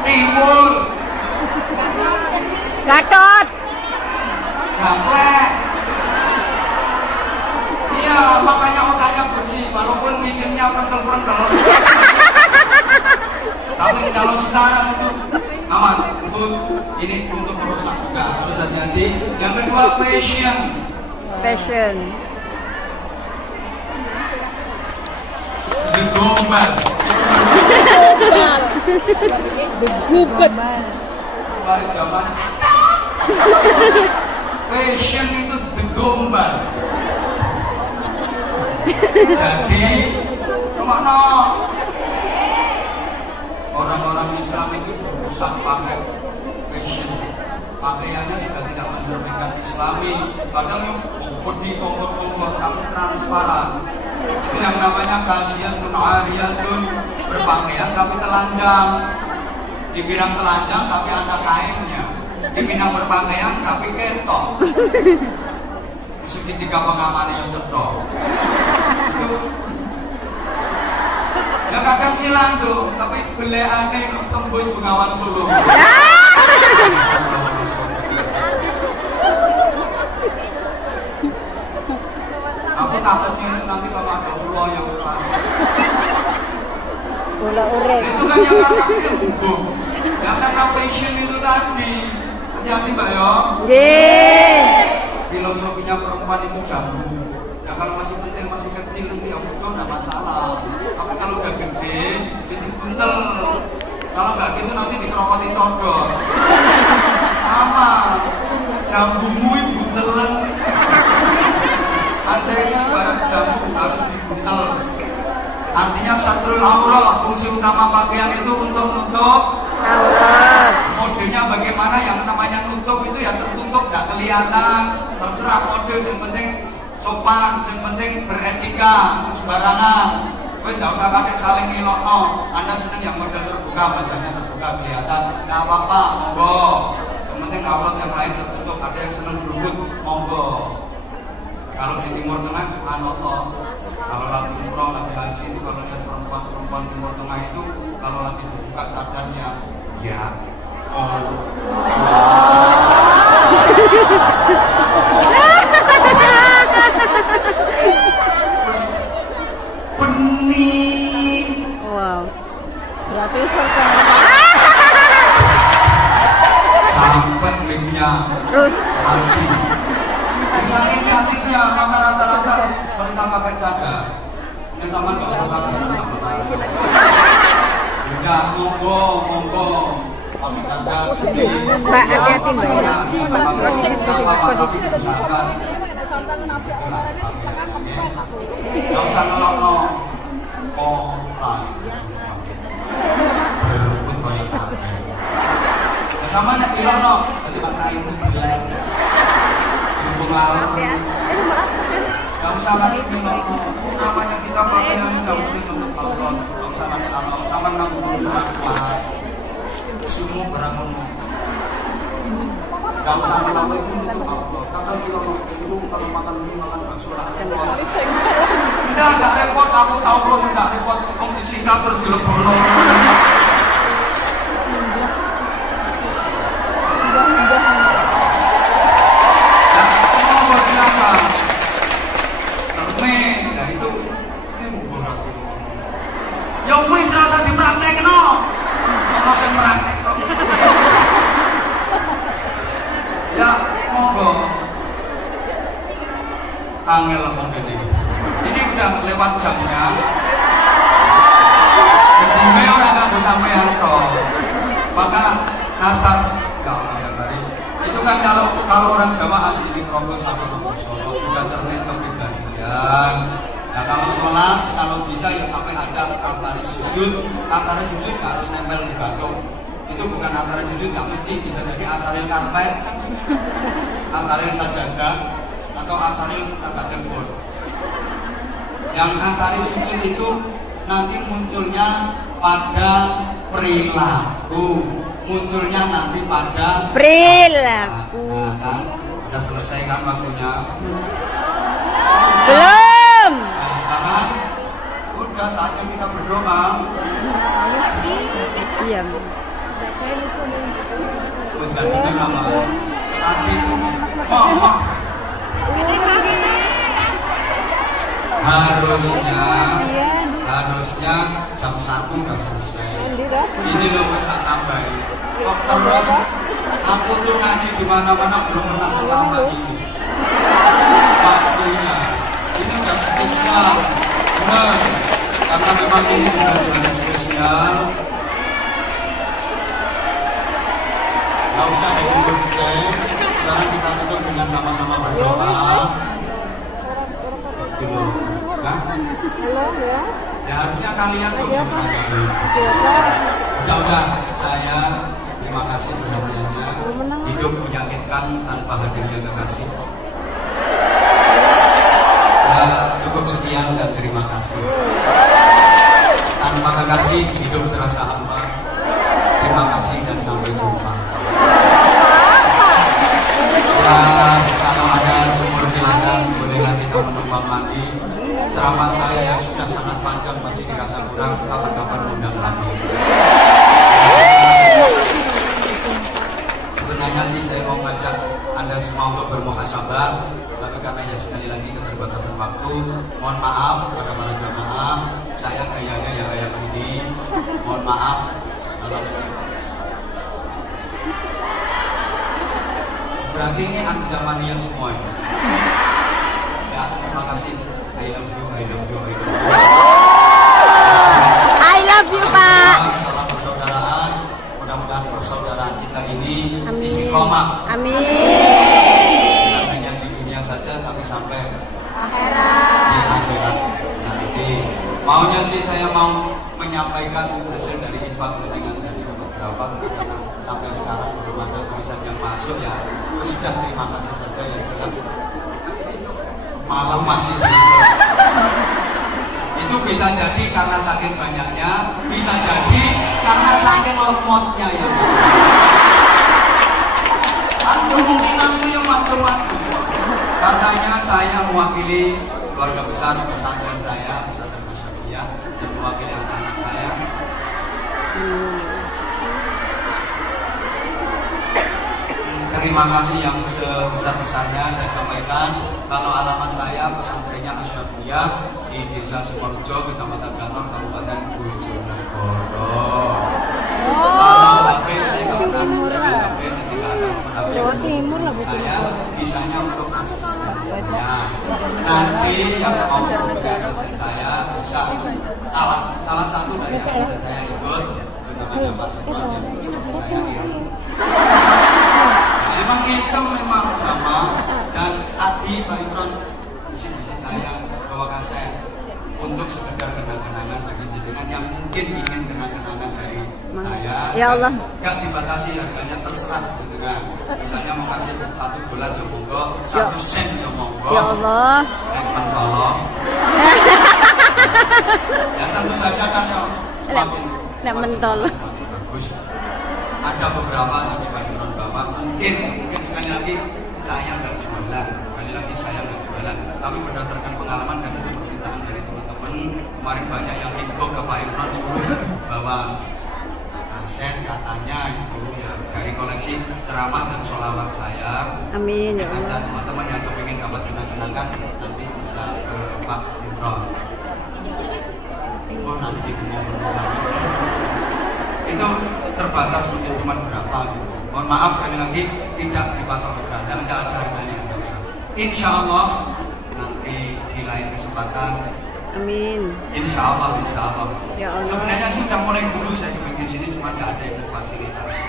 tiwul, Gatot. gaplek. Iya, makanya otaknya bersih, walaupun mesinnya pentel-pentel. Tapi kalau sekarang itu aman, food ini untuk merusak juga, harus hati-hati. Yang kedua fashion. Fashion. Gegombal. Begubet. Pada zaman fashion itu gegombal. Jadi kemana orang-orang Islam itu berusaha pakai fashion, pakaiannya sudah tidak mencerminkan Islami. Kadang yang bodi kongkot-kongkot tapi transparan. Itu yang namanya kasiyatun ariyatun, berpakaian tapi telanjang. Dibilang telanjang tapi ada kainnya. Dibilang berpakaian tapi ketok. Segitiga pengamannya yang cetok. Ya kadang silang tuh, tapi beleannya itu tembus Bengawan Solo. Aku takutnya itu nanti kalau ada ulo yang pas. Ulo urek. Itu kan yang karena heboh. Yang karena fashion itu tadi. Hati-hati Mbak ya. Filosofinya perempuan itu jambu. Ya kalau masih penting, masih kecil itu ya betul, nggak masalah. Tapi kalau udah gede, itu buntel. Kalau nggak gitu nanti dikerokoti sodor. Sama, jambumu itu buntelan. Andainya ibarat jambu harus dibuntel. Artinya satrul aurat, fungsi utama pakaian itu untuk menutup aurat. Modenya bagaimana, yang namanya nutup itu ya tertutup, nggak kelihatan. Terserah kode, yang penting sopan, yang penting beretika, sembarangan. Kowe nggak usah pakai saling ngelokno. Anda seneng yang model terbuka, wajahnya terbuka kelihatan, nggak apa-apa, monggo. Yang penting aurat yang lain tertutup. Ada yang seneng berubut, monggo. Kalau di Timur Tengah, subhanallah, kalau lagi umroh, lagi haji itu kalau lihat perempuan Timur Tengah itu kalau lagi dibuka cadarnya, ya, benih. Wow. Berarti surga. Sampai linknya. Terus. Mati. Misalnya cantiknya, maka rata-rata mereka pakai cadar. Yang sama nggak usah pakai cadar. Udah, monggo. Pakai cadar. Mbak, hati-hati Mbak. Nggak usah nolong. Oh, berlutut banyak apa? Sama nak bilang no, tadi bangsa itu bilang. Gak usah lagi bilang, namanya kita pakai yang tidak mungkin untuk Allah. Gak usah lagi Allah, sama nanggung berapa. Semua barang umum. Gak usah bilang itu untuk Allah. Karena bilang itu kalau makan mie makan bakso lah. Enggak repot, aku tahu lo enggak repot. Om disingkat terus dilebur. Ya wis rasa dipraktekno. Ono sing praktekno. Ya monggo. Angel ngomong ini. Ini udah lewat jamnya. Gedungnya orang nganggo sampean to. Maka nasar enggak ya tadi. Itu kan kalau orang Jawa haji di Progo sama Solo juga cermin kepribadian. Nah kalau sholat, kalau bisa ya sampai ada asaris sujud. Asaris sujud gak harus nempel di batuk. Itu bukan asaris sujud, gak mesti bisa jadi asaril karpet, asaril sajadah, atau asaril tangga jempol. Yang asaril sujud itu nanti munculnya pada perilaku, munculnya nanti pada perilaku. Nah kan, udah selesai kan waktunya? Belum. Nah sekarang udah saatnya kita berdoa. Iya. Terus gantinya sama tadi itu mama harusnya jam 1 udah selesai. Ini loh mas tak tambahin. Kok terus aku tuh ngaji di mana-mana belum pernah selama ini. Waktunya ini udah spesial, benar. Karena memang ini sudah spesial. Gak usah diundur deh. Sekarang kita tutup dengan sama-sama berdoa. Gitu, kan? Ya harusnya kalian dong yang udah, saya terima kasih perhatiannya. hidup menyakitkan tanpa hadirnya kekasih. Ya, cukup sekian dan terima kasih. Tanpa kekasih hidup terasa hampa. Terima kasih dan sampai jumpa. Ya, kalau ada sumur silakan, bolehlah kita menumpang mandi. Ceramah saya yang sudah sangat panjang masih dirasa kurang, kapan-kapan undang lagi. Sebenarnya sih saya mau ngajak Anda semua untuk bermuhasabah, tapi karena ya sekali lagi keterbatasan waktu, mohon maaf kepada para jamaah, saya gayanya ya kayak begini. Mohon maaf kalau berarti ini anak zamannya semua ya. Ya, terima kasih. I love you, I love you, I love you. I love you, Pak. Salam persaudaraan. Mudah-mudahan persaudaraan kita ini Amin. istiqomah. Amin. Bukan hanya di dunia saja, tapi sampai di akhirat nanti. Maunya sih saya mau menyampaikan hasil dari infak dengan dari beberapa karena sampai sekarang belum ada tulisan yang masuk ya. Sudah terima kasih saja yang jelas. Malam masih itu bisa jadi karena saking banyaknya, bisa jadi karena saking lemotnya ya. Kemungkinannya yang macam-macam. Katanya saya mewakili keluarga besar pesantren saya, pesantren Masyarakat, dan mewakili anak-anak saya. Terima kasih yang sebesar-besarnya saya sampaikan. Kalau alamat saya pesantrennya Asyafiyah di Desa Sukorejo, Kecamatan Ganor, Kabupaten Bojonegoro. Kalau HP saya nggak pernah HP dan tidak ada nomor HP. Saya bisanya untuk asistennya. Nanti yang mau menjadi asisten saya bisa salah satu dari asisten saya ikut, namanya Pak Imron yang bisa saya iri. Memang kita memang sama, dan tadi Pak Imron bisik-bisik saya bawakan saya untuk sekedar kenang-kenangan bagi jenengan yang mungkin ingin kenang-kenangan dari saya. Ya Allah. Gak dibatasi harganya, terserah jenengan. Misalnya mau kasih 1 dolar ya monggo, 1 sen ya monggo. Ya Allah. Rekman tolong. Ya tentu saja kan ya. Nek mentol. Bagus. Ada beberapa tapi Pak Imron bawa mungkin sekali lagi saya nggak jualan, tapi berdasarkan pengalaman dan permintaan dari teman-teman kemarin banyak yang info ke Pak Imron suruh bawa kaset katanya itu ya dari koleksi ceramah dan sholawat saya. Amin ya Allah. Teman-teman yang kepingin dapat kenang-kenangan nanti bisa ke Pak Imron. Oh nanti itu terbatas mungkin cuma berapa gitu. Mohon maaf sekali lagi tidak dipatok harga, tidak ada harganya. Insya Allah nanti di lain kesempatan. Amin. Insya Allah, insya Allah. Ya Allah. Sebenarnya sudah mulai dulu saya di sini cuma nggak ada yang fasilitasi.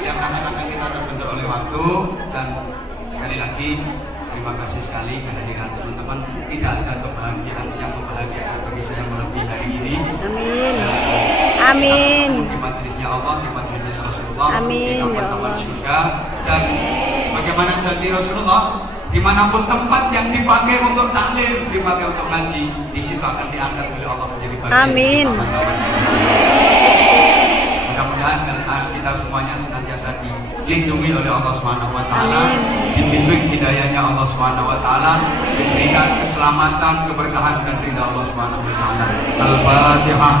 Ya karena kita terbentur oleh waktu dan sekali lagi terima kasih sekali kehadiran teman-teman. Tidak ada kebahagiaan yang membahagiakan bagi saya melebihi hari ini. Amin. Amin. Di majelisnya Allah, di majelisnya Rasulullah, Amin, di teman-teman ya Allah. surga, dan sebagaimana janji Rasulullah, dimanapun tempat yang dipakai untuk taklim, dipakai untuk ngaji, di situ akan diangkat oleh Allah menjadi bagian. Amin. Mudah-mudahan kita semuanya senantiasa dilindungi oleh Allah Subhanahu wa taala, dibimbing hidayahnya Allah Subhanahu wa taala, diberikan keselamatan, keberkahan dan ridha Allah Subhanahu wa taala. Al-Fatihah.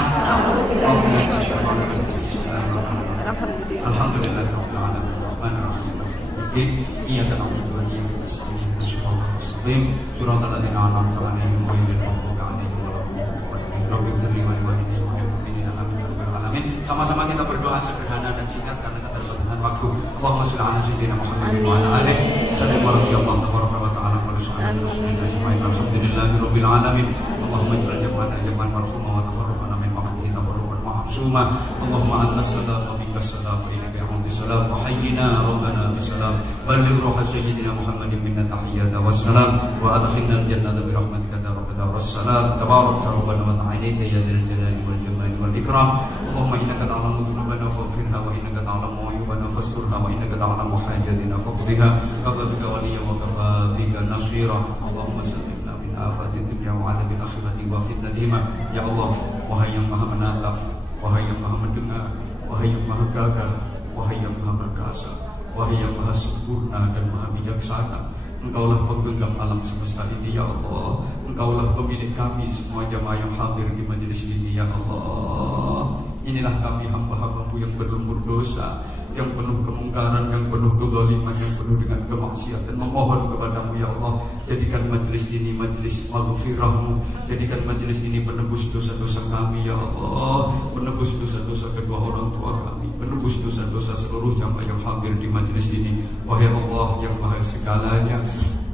Alhamdulillahirabbil alamin. Rahmanir-rahim. Iyyaka na'budu wa iyyaka nasta'in. Shiratal ladzina an'amta 'alaihim ghairil maghdubi 'alaihim waladdallin. Rabbil ighfir li wa li walidayya wa lil mu'minina amin ya rabbal alamin. Sama-sama kita berdoa sederhana dan singkat karena keterbatasan waktu. Allahumma shalli ala sayyidina Muhammadin wa ala alihi sallallahu tabaraka wa ta'ala wa sallallahu alhamdulillahirabbil alamin. Allahumma ij'al jam'ana jam'an marhuma wa tafarraqana min ba'dihi tafarruqan ma'hum. معصوما اللهم أنت السلام ومنك السلام وإليك يعود السلام وحينا ربنا بالسلام بلغ روح سيدنا محمد منا التحيات والسلام وأدخلنا الجنة برحمتك دار دار السلام تبارك ربنا وتعاليك يا ذا الجلال والجمال والإكرام اللهم إنك تعلم ذنوبنا فاغفرها وإنك تعلم عيوبنا فاسترها وإنك تعلم حاجتنا فاقضها كفى بك وليا وكفى بك نصيرا اللهم سلمنا من آفات الدنيا وعذاب الآخرة وفتنتهما يا الله wahai yang maha menatap, wahai yang maha mendengar, wahai yang maha gagah, wahai yang maha perkasa, wahai yang maha sempurna dan maha bijaksana. Engkaulah penggenggam alam semesta ini ya Allah. Engkaulah pemilik kami semua jamaah yang hadir di majelis ini ya Allah. Inilah kami hamba-hambamu yang berlumur dosa, yang penuh kemungkaran, yang penuh kezaliman, yang penuh dengan kemaksiatan. Memohon kepadamu ya Allah, jadikan majelis ini majelis maghfirahmu, jadikan majelis ini penebus dosa-dosa kami ya Allah, penebus dosa-dosa kedua orang tua kami, penebus dosa-dosa seluruh jamaah yang hadir di majelis ini. Wahai Allah yang maha segalanya,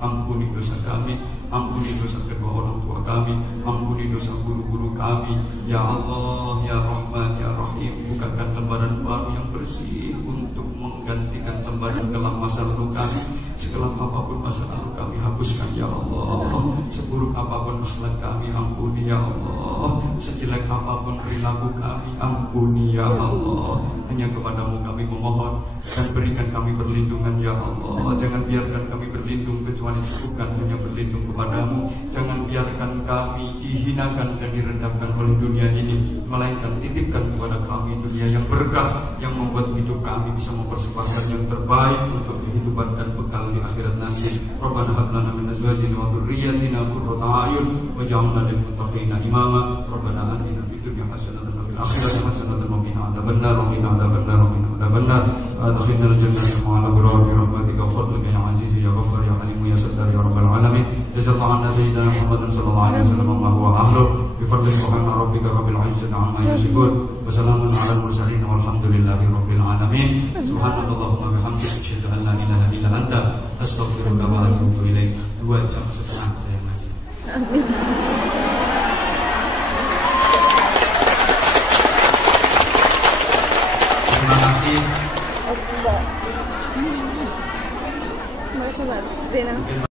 ampuni dosa kami, ampuni dosa kedua orang tua kami, ampuni dosa guru-guru kami ya Allah ya Rahman ya Rahim. Bukakan lembaran baru yang bersih untuk menggantikan lembaran kelam masa lalu kami. Sekelam apapun masa lalu kami, hapuskan ya Allah. Seburuk apapun akhlak kami, ampuni ya Allah. Sejelek apapun perilaku kami, ampuni ya Allah. Hanya kepadamu kami memohon, dan berikan kami perlindungan ya Allah. Jangan biarkan kami berlindung kecuali bukan hanya berlindung kepadamu. Jangan biarkan kami dihinakan dan direndahkan oleh dunia ini, melainkan titipkan kepada kami dunia yang berkah, yang membuat hidup kami bisa mempersembahkan yang terbaik untuk kehidupan dan bekal di akhirat nanti. Rabbana hab lana min azwajina wa dhurriyyatina qurrata a'yun waj'alna lil muttaqina imama. Rabbana atina fid dunya hasanatan wa fil akhirati hasanatan wa qina adzabannar wa qina adzabannar wa qina adzabannar. Adkhilna al-jannata ma'al abrar bi rahmatika wa fadlika ya aziz ya ghafar ya halim ya sattar ya rabbal alamin. Jazakallahu anna sayyidina Muhammadan sallallahu alaihi wasallam wa ahluhu bi fadli subhana rabbika rabbil izzati amma yasifun wa salamun alal mursalin walhamdulillahi rabbil alamin. Subhanallahumma bihamdika asyhadu an la ilaha illa anta astaghfiruka wa atubu ilaik. 2 jam setengah saya ngaji. Amin. Terima kasih. Mbak. Mbak,